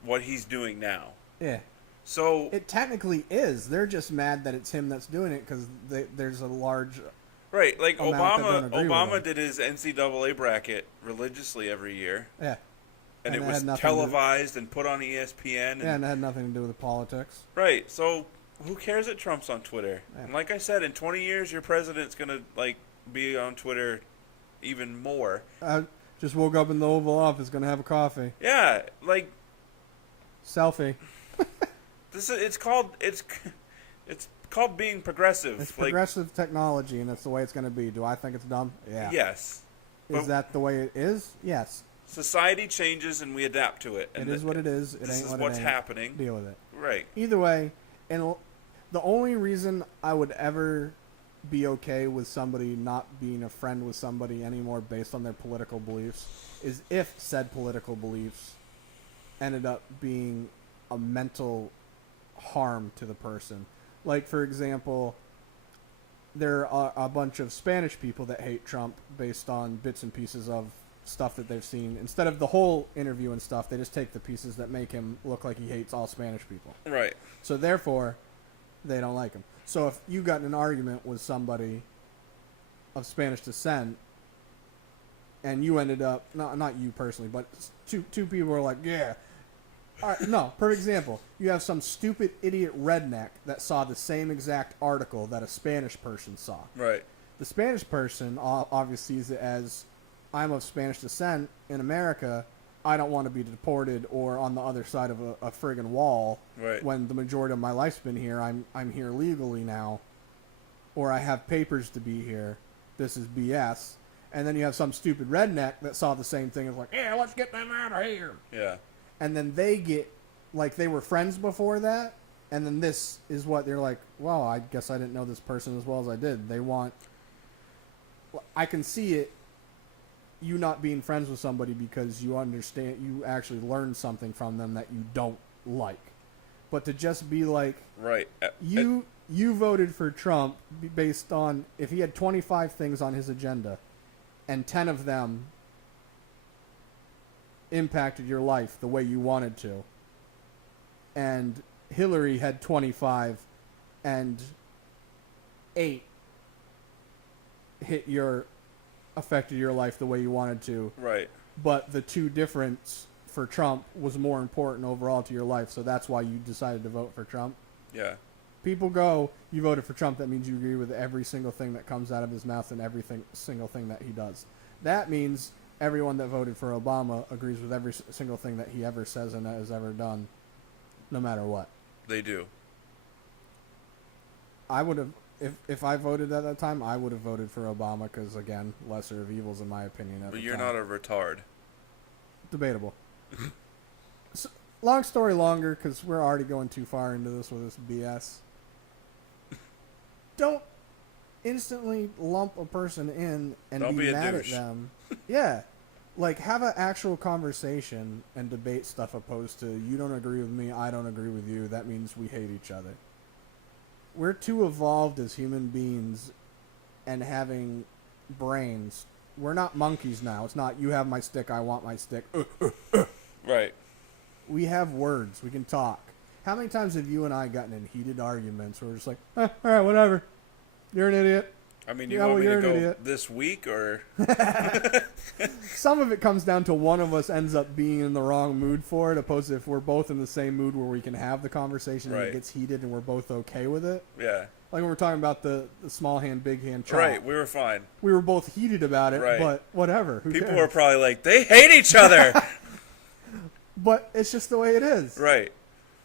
What he's doing now. Yeah. So it technically is. They're just mad that it's him that's doing it because there's a large... Right, like Obama did his NCAA bracket religiously every year. Yeah. And it was televised and put on ESPN. And it had nothing to do with politics. Right, so who cares that Trump's on Twitter? Yeah. And like I said, in 20 years, your president's going to like be on Twitter even more. Just woke up in the Oval Office, going to have a coffee. Yeah, like... Selfie. It's called being progressive. It's progressive technology, and that's the way it's going to be. Do I think it's dumb? Yeah. Yes. Is that the way it is? Yes. Society changes, and we adapt to it. And it is what it is. This is what's happening. Deal with it. Right. Either way, and the only reason I would ever be okay with somebody not being a friend with somebody anymore based on their political beliefs is if said political beliefs ended up being a mental harm to the person. Like, for example, there are a bunch of Spanish people that hate Trump based on bits and pieces of stuff that they've seen. Instead of the whole interview and stuff, they just take the pieces that make him look like he hates all Spanish people. Right. So therefore, they don't like him. So if you got in an argument with somebody of Spanish descent, and you ended up, not you personally, but two people were like, yeah. All right, no, perfect example. You have some stupid idiot redneck that saw the same exact article that a Spanish person saw. Right. The Spanish person obviously sees it as, I'm of Spanish descent in America. I don't want to be deported or on the other side of a friggin' wall. Right. When the majority of my life's been here. I'm here legally now, or I have papers to be here. This is BS. And then you have some stupid redneck that saw the same thing and was like, yeah, let's get them out of here. Yeah. And then they get, like, they were friends before that, and then this is what they're like, well, I guess I didn't know this person as well as I did. They want, I can see it, you not being friends with somebody because you understand, you actually learn something from them that you don't like. But to just be like, right, you voted for Trump based on, if he had 25 things on his agenda, and 10 of them impacted your life the way you wanted to, and Hillary had 25 and 8 affected your life the way you wanted to, right, but the 2 difference for Trump was more important overall to your life, so that's why you decided to vote for Trump. Yeah. People go, you voted for Trump, that means you agree with every single thing that comes out of his mouth and single thing that he does. That means everyone that voted for Obama agrees with every single thing that he ever says and has ever done, no matter what. They do. I would have, if I voted at that time, I would have voted for Obama because, again, lesser of evils in my opinion. But you're not a retard. Debatable. So, long story longer, because we're already going too far into this with this BS. Don't instantly lump a person in and Don't be be a mad douche. at them. Yeah. Like, have an actual conversation and debate stuff opposed to, you don't agree with me, I don't agree with you, that means we hate each other. We're too evolved as human beings and having brains. We're not monkeys now. It's not, you have my stick, I want my stick. Right. We have words. We can talk. How many times have you and I gotten in heated arguments where we're just like, all right, whatever. You're an idiot. I mean, you Yeah, want well, me to you're an go idiot. this week or? Some of it comes down to one of us ends up being in the wrong mood for it, opposed to if we're both in the same mood where we can have the conversation and Right. it gets heated and we're both okay with it. Yeah. Like when we're talking about the small hand, big hand chop. Right. We were fine. We were both heated about it, Right. but whatever. Who People cares? were probably like, they hate each other. But it's just the way it is. Right.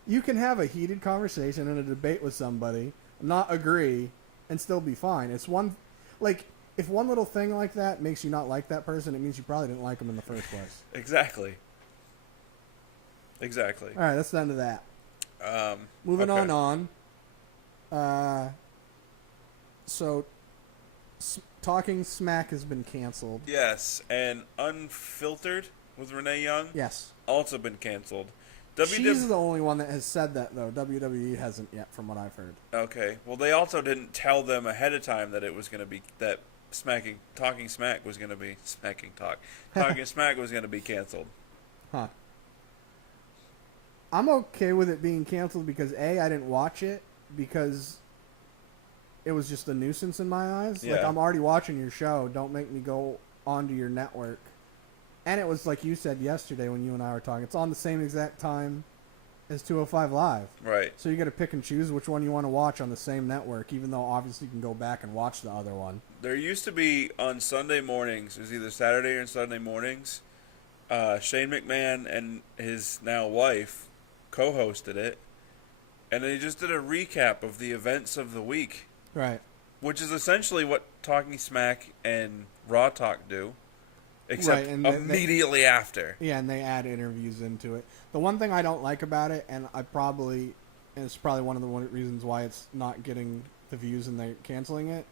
You can have a heated conversation and a debate with somebody, not agree, and still be fine. It's one, like, if one little thing like that makes you not like that person, it means you probably didn't like them in the first place. Exactly. Exactly. All right, that's the end of that. Moving okay. on. So, Talking Smack has been canceled. Yes, and Unfiltered with Renee Young Yes. also been canceled. She's the only one that has said that, though. WWE hasn't yet, from what I've heard. Okay. Well, they also didn't tell them ahead of time that it was going to be that Talking Smack was going to be Talking Smack was going to be canceled. Huh. I'm okay with it being canceled because, A, I didn't watch it because it was just a nuisance in my eyes. Yeah. Like, I'm already watching your show. Don't make me go onto your network. And it was like you said yesterday when you and I were talking. It's on the same exact time as 205 Live. Right. So you got to pick and choose which one you want to watch on the same network, even though obviously you can go back and watch the other one. There used to be on Sunday mornings, it was either Saturday or Sunday mornings, Shane McMahon and his now wife co-hosted it, and they just did a recap of the events of the week. Right. Which is essentially what Talking Smack and Raw Talk do, except Right, and immediately after. Yeah, and they add interviews into it. The one thing I don't like about it, and it's probably one of the reasons why it's not getting the views and they're canceling it,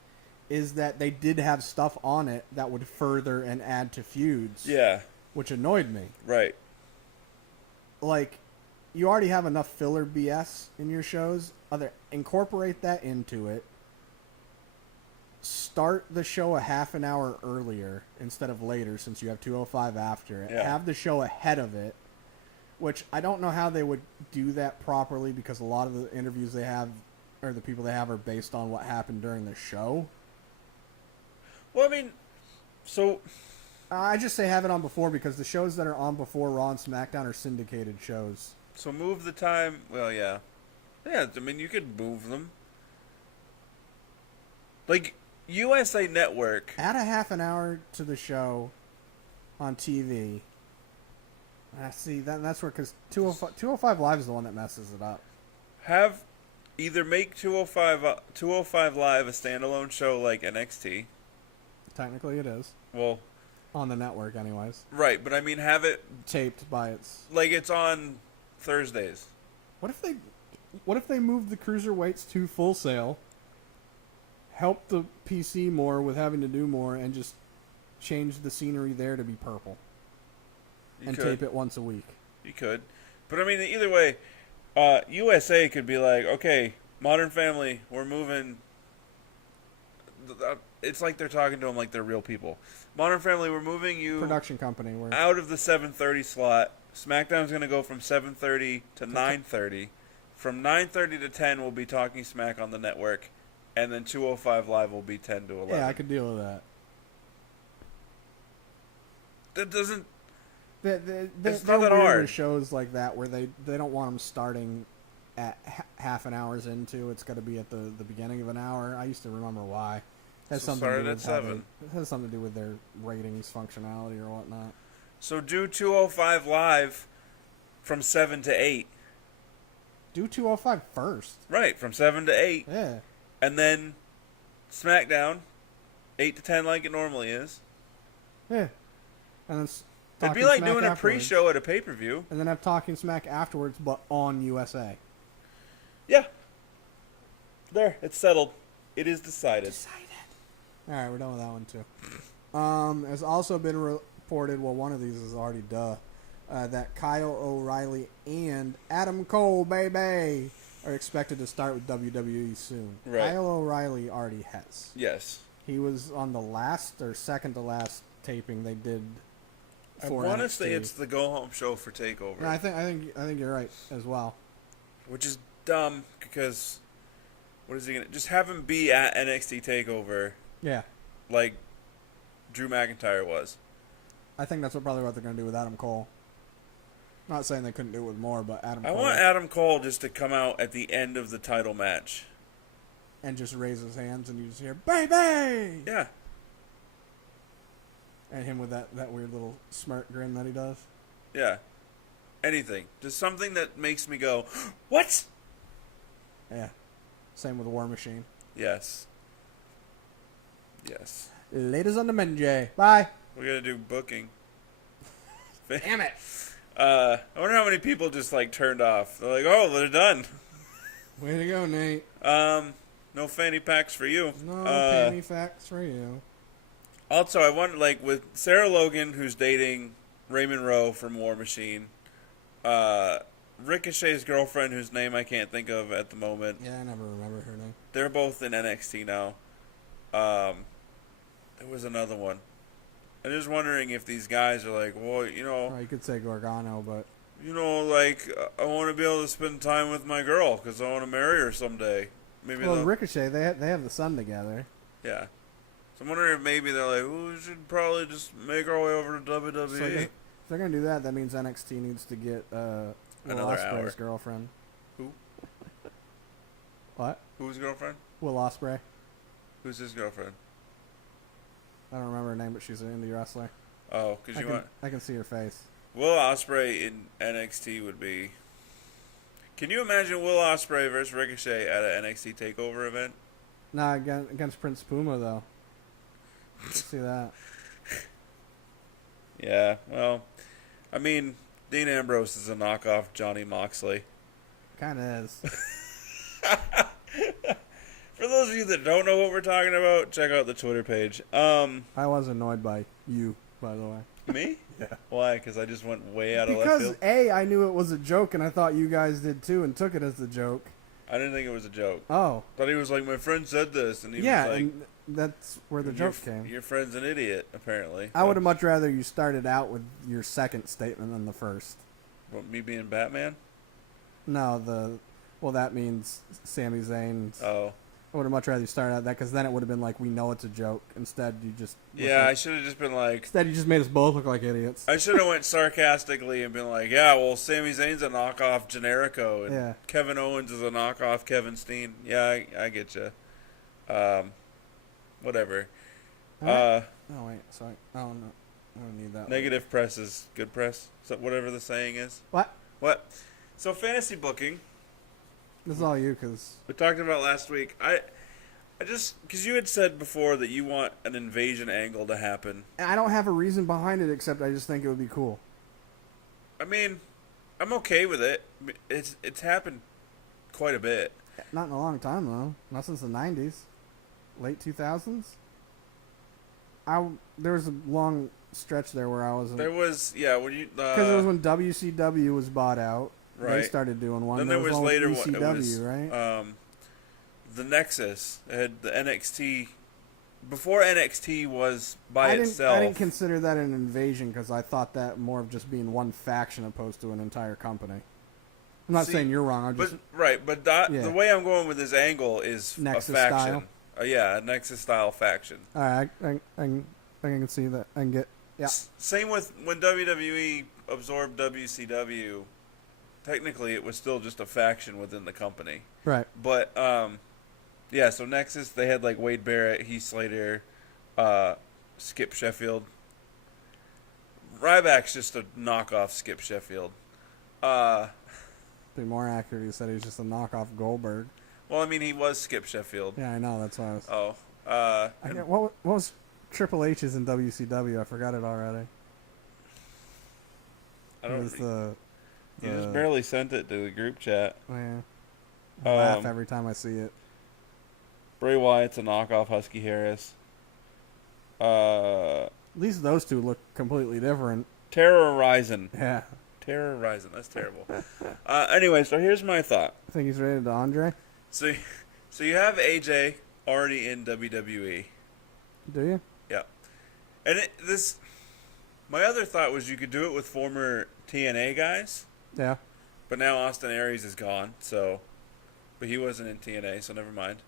is that they did have stuff on it that would further and add to feuds. Yeah. Which annoyed me. Right. Like, you already have enough filler BS in your shows. Incorporate that into it. Start the show a half an hour earlier instead of later, since you have 205 after it. Yeah. Have the show ahead of it, which I don't know how they would do that properly, because a lot of the interviews they have, or the people they have, are based on what happened during the show. Well, I mean, so... I just say have it on before, because the shows that are on before Raw and SmackDown are syndicated shows. So move the time... Well, yeah. Yeah, I mean, you could move them. Like, USA Network... Add a half an hour to the show on TV. See, that's where... Because 205 Live is the one that messes it up. Have... Either make 205 Live a standalone show like NXT. Technically it is. Well... On the network, anyways. Right, but I mean, have it... Taped by its... Like, it's on Thursdays. What if they moved the cruiserweights to Full Sail, help the PC more with having to do more, and just change the scenery there to be purple? Tape it once a week. You could. But I mean, either way, USA could be like, okay, Modern Family, we're moving... It's like they're talking to them like they're real people. Modern Family, we're moving you... Production company. Out of the 7:30 slot. SmackDown's going to go from 7:30 to 9:30. From 9:30 to 10, we'll be talking Smack on the network. And then 205 Live will be 10 to 11. Yeah, I could deal with that. That doesn't... It's not that hard. With shows like that where they don't want them starting at half an hour's into. It's got to be at the beginning of an hour. I used to remember why. It has something to do with 7. It has something to do with their ratings functionality or whatnot. So do 205 Live from 7 to 8. Do 205 first. Right, from 7 to 8. Yeah. And then SmackDown, 8 to 10 like it normally is. Yeah. And then it'd be like Smack doing a afterwards. pre-show at a pay-per-view. And then have Talking Smack afterwards, but on USA. Yeah. There, it's settled. It is decided. Alright, we're done with that one too. Has also been reported, well, one of these is already that Kyle O'Reilly and Adam Cole, baby, are expected to start with WWE soon. Right. Kyle O'Reilly already has. Yes. He was on the last or second to last taping they did for I want to NXT. say it's the go-home show for TakeOver. No, I think you're right as well. Which is dumb because what is he gonna just have him be at NXT TakeOver? Yeah. Like Drew McIntyre was. I think that's probably what they're going to do with Adam Cole. Not saying they couldn't do it with more, but Adam Cole. I want Adam Cole just to come out at the end of the title match. And just raise his hands and you just hear, baby! Yeah. And him with that weird little smirk grin that he does. Yeah. Anything. Just something that makes me go, what? Yeah. Same with War Machine. Yes. Yes. Ladies on the menu. Bye. We're going to do booking. Damn it. I wonder how many people just like turned off. They're like, oh, they're done. Way to go, Nate. No fanny packs for you. No penny facts for you. Also, I wonder, like, with Sarah Logan, who's dating Raymond Rowe from War Machine, Ricochet's girlfriend, whose name I can't think of at the moment. Yeah, I never remember her name. They're both in NXT now. There was another one. I'm just wondering if these guys are like, well, you know... Oh, you could say Gargano, but... You know, like, I want to be able to spend time with my girl because I want to marry her someday. Maybe well, Ricochet, they have the son together. Yeah. So I'm wondering if maybe they're like, well, we should probably just make our way over to WWE. So if they're going to do that, that means NXT needs to get Will Another Ospreay's hour. girlfriend. Who? What? Whose girlfriend? Will Ospreay. Who's his girlfriend? I don't remember her name, but she's an indie wrestler. Oh, because I can see her face. Will Ospreay in NXT would be... Can you imagine Will Ospreay versus Ricochet at an NXT TakeOver event? Nah, against Prince Puma, though. See that. Yeah, well, I mean, Dean Ambrose is a knockoff Johnny Moxley. Kind of is. For those of you that don't know what we're talking about, check out the Twitter page. I was annoyed by you, by the way. Me? Yeah. Why? Because I just went way out of left Because field? I knew it was a joke, and I thought you guys did too, and took it as a joke. I didn't think it was a joke. Oh. Thought he was like, my friend said this, and he Yeah, was like, and that's where the joke came. Your friend's an idiot, apparently. I would have much rather you started out with your second statement than the first. What, me being Batman? No, well, that means Sami Zayn's. Oh. I would have much rather you started out that, because then it would have been like, we know it's a joke. Instead, you just. Yeah, I should have just been like. Instead, you just made us both look like idiots. I should have went sarcastically and been like, yeah, well, Sami Zayn's a knockoff Generico, and Yeah. Kevin Owens is a knockoff Kevin Steen. Yeah, I get you. Whatever. Oh, wait, sorry. Oh, no. I don't need that. Negative press is good press. So whatever the saying is. What? What? So fantasy booking. This is all you, because. We talked about last week. I just, because you had said before that you want an invasion angle to happen. I don't have a reason behind it, except I just think it would be cool. I mean, I'm okay with it. It's happened quite a bit. Not in a long time, though. Not since the 90s. Late 2000s? There was a long stretch there where I was. There was, yeah, when you. Because it was when WCW was bought out. Right. They started doing one. Then there was one with later ECW, it was, right? The Nexus. It had the NXT. Before NXT was by itself. I didn't consider that an invasion, because I thought that more of just being one faction opposed to an entire company. I'm not saying you're wrong. But the way I'm going with this angle is Nexus a faction. style? Yeah, a Nexus style faction. All right, I can see that. I can get. Yeah. Same with when WWE absorbed WCW. Technically, it was still just a faction within the company. Right. But yeah. So Nexus, they had like Wade Barrett, Heath Slater, Skip Sheffield. Ryback's just a knockoff Skip Sheffield. Be more accurate, he said he was just a knockoff Goldberg. Well, I mean, he was Skip Sheffield. Yeah, I know. That's why I was. Oh. What was Triple H's in WCW? I forgot it already. I don't. It was the You just barely sent it to the group chat. Yeah. I laugh every time I see it. Bray Wyatt's a knockoff Husky Harris. At least those two look completely different. Terrorizing. Yeah. Terrorizing. That's terrible. Anyway, so here's my thought. I think he's rated to Andre. So you have AJ already in WWE. Do you? Yeah. And my other thought was you could do it with former TNA guys. Yeah. But now Austin Aries is gone, but he wasn't in TNA, so never mind.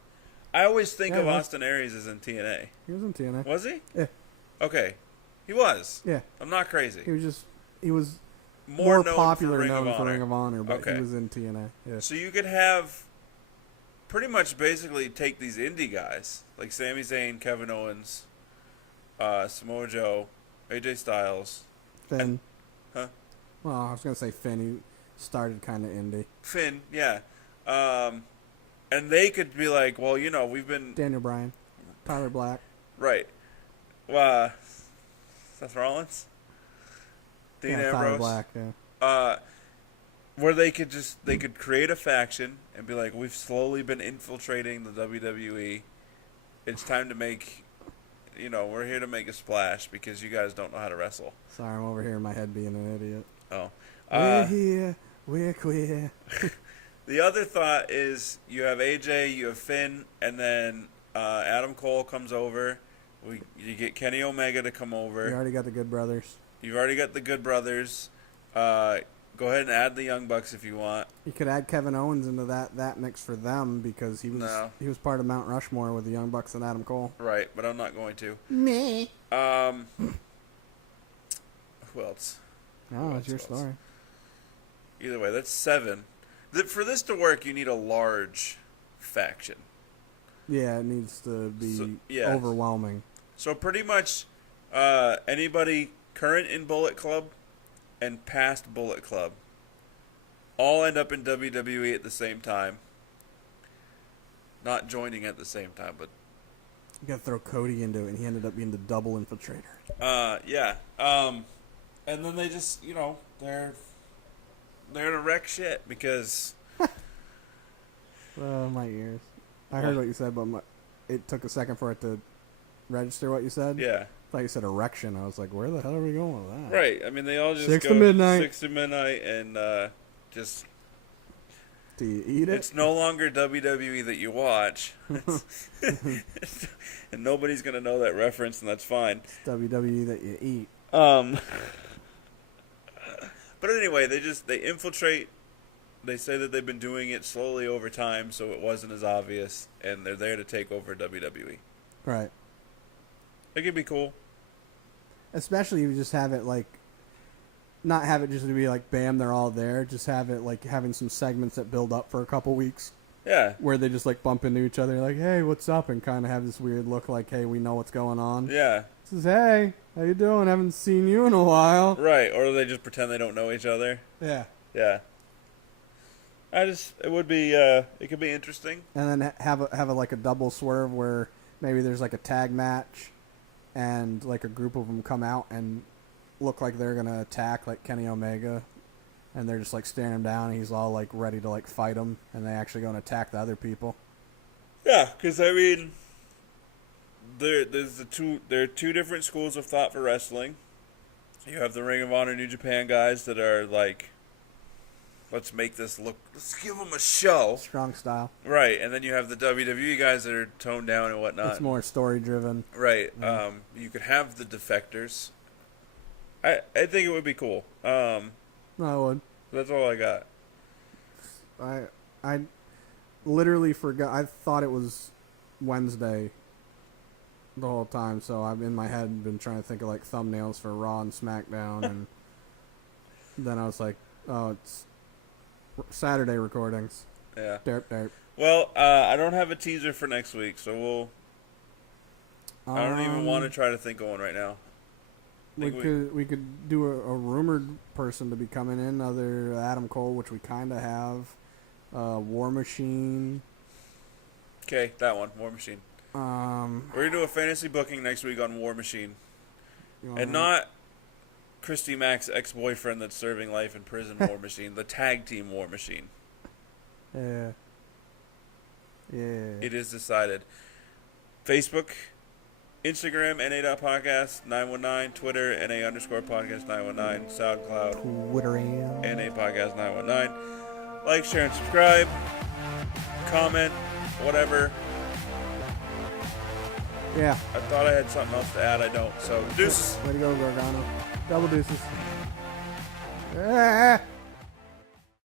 I always think of Austin Aries as in TNA. He was in TNA. Was he? Yeah. Okay. He was. Yeah. I'm not crazy. He was more popular known for Ring of Honor, but okay. He was in TNA. Yeah. So you could have pretty much basically take these indie guys, like Sami Zayn, Kevin Owens, Samoa Joe, AJ Styles. Finn. Huh? Well, I was going to say Finn. He started kind of indie. Finn, yeah. And they could be like, well, we've been... Daniel Bryan. Tyler Black. Right. Seth Rollins? Dean Ambrose? Tyler Black, yeah. Where they could create a faction and be like, we've slowly been infiltrating the WWE. It's time to make... we're here to make a splash because you guys don't know how to wrestle. Sorry, I'm over here in my head being an idiot. Oh. We're here. We're queer. The other thought is you have AJ, you have Finn, and then Adam Cole comes over. You get Kenny Omega to come over. You already got the Good Brothers. You've already got the Good Brothers. Go ahead and add the Young Bucks if you want. You could add Kevin Owens into that mix for them because he was part of Mount Rushmore with the Young Bucks and Adam Cole. Right, but I'm not going to. Me. Who else? No, it's your story. Either way, that's 7. For this to work, you need a large faction. Yeah, it needs to be overwhelming. So pretty much anybody current in Bullet Club and past Bullet Club all end up in WWE at the same time. Not joining at the same time, but... You gotta throw Cody into it, and he ended up being the double infiltrator. Yeah. And then they just, they're to wreck shit because... My ears. I heard what you said, but it took a second for it to register what you said. Yeah. I thought you said erection. I was like, where the hell are we going with that? Right. I mean, they all just 6 go to midnight. 6 to midnight and just... Do you eat it? It's no longer WWE that you watch. And nobody's going to know that reference, and that's fine. It's WWE that you eat. But anyway, they infiltrate. They say that they've been doing it slowly over time, so it wasn't as obvious, and they're there to take over WWE. Right. It could be cool. Especially if you just have it like, not have it just to be like, bam, they're all there. Just have it like having some segments that build up for a couple weeks. Yeah. Where they just like bump into each other like, hey, what's up? And kind of have this weird look like, hey, we know what's going on. Yeah. Says, hey, how you doing? Haven't seen you in a while. Right. Or they just pretend they don't know each other. Yeah. Yeah. It would be, it could be interesting. And then have a like a double swerve where maybe there's like a tag match and like a group of them come out and look like they're going to attack like Kenny Omega. And they're just like staring him down and he's all like ready to like fight him. And they actually go and attack the other people. Yeah, because I mean, there are two different schools of thought for wrestling. You have the Ring of Honor New Japan guys that are like, let's make this look, let's give them a show. Strong style. Right, and then you have the WWE guys that are toned down and whatnot. It's more story driven. Right. You could have the defectors. I think it would be cool. No, I would. That's all I got. I literally forgot. I thought it was Wednesday the whole time, so I've in my head been trying to think of like thumbnails for Raw and SmackDown, and then I was like, oh, it's Saturday recordings. Yeah. Derp. Well, I don't have a teaser for next week, so I don't even want to try to think of one right now. We could do a rumored person to be coming in, other Adam Cole, which we kind of have. War Machine. Okay, that one, War Machine. We're gonna do a fantasy booking next week on War Machine, and not Christy Mack's ex-boyfriend that's serving life in prison. War Machine, the tag team War Machine. Yeah. It is decided. Facebook, Instagram, NA.podcast 919, Twitter, NA_podcast 919, SoundCloud, Twitter, NA podcast 919. Like, share, and subscribe. Comment, whatever. Yeah. I thought I had something else to add. I don't. So, deuces. Way to go, Gargano. Double deuces. Ah.